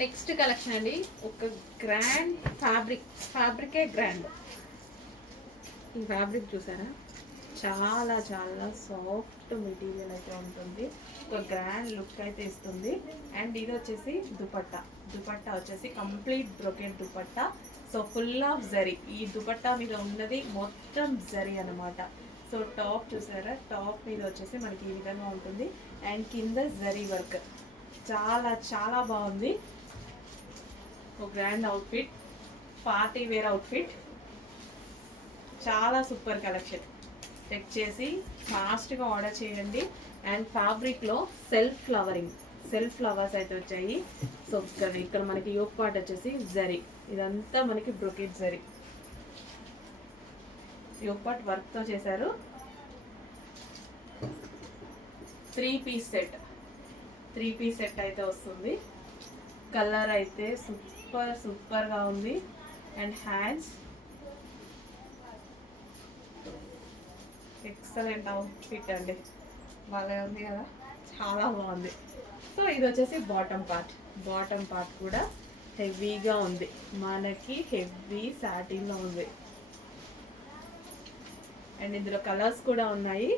Next collection అండి, ఒక grand ఫ్యాబ్రికే grand. ఈ ఫ్యాబ్రిక్ చూసారా, చాలా చాలా సాఫ్ట్ మెటీరియల్ అయితే ఉంటుంది, ఒక గ్రాండ్ లుక్ అయితే ఇస్తుంది. అండ్ ఇది వచ్చేసి దుపట్టా వచ్చేసి complete brocade dupatta. So full of zari, ఈ దుపట్టా మీద ఉన్నది మొత్తం జరీ అనమాట. సో టాప్ చూసారా, టాప్ మీద వచ్చేసి మనకి ఈ విధంగా ఉంటుంది. అండ్ కింద జరీ వర్క్, చాలా చాలా బాగుంది. ఒక grand outfit, party wear outfit, చాలా సూపర్ కలెక్షన్. చెక్ చేసి ఫాస్ట్గా ఆర్డర్ చేయండి. అండ్ ఫ్యాబ్రిక్లో సెల్ఫ్ ఫ్లవర్స్ అయితే వచ్చాయి. సో ఇక్కడ మనకి యోక్ పార్ట్ వచ్చేసి జరీ, ఇదంతా మనకి బ్రొకెట్ జరీ, యోక్ పార్ట్ వర్క్తో చేశారు. 3 పీస్ సెట్ అయితే వస్తుంది. కలర్ అయితే సూపర్గా ఉంది. అండ్ హ్యాండ్స్, ఎక్సలెంట్ అవుట్ఫిట్ అండి, బాగా ఉంది కదా, చాలా బాగుంది. సో ఇది వచ్చేసి బాటమ్ పార్ట్ కూడా హెవీగా ఉంది, మనకి హెవీ సాటిన్లో ఉంది. అండ్ ఇందులో కలర్స్ కూడా ఉన్నాయి.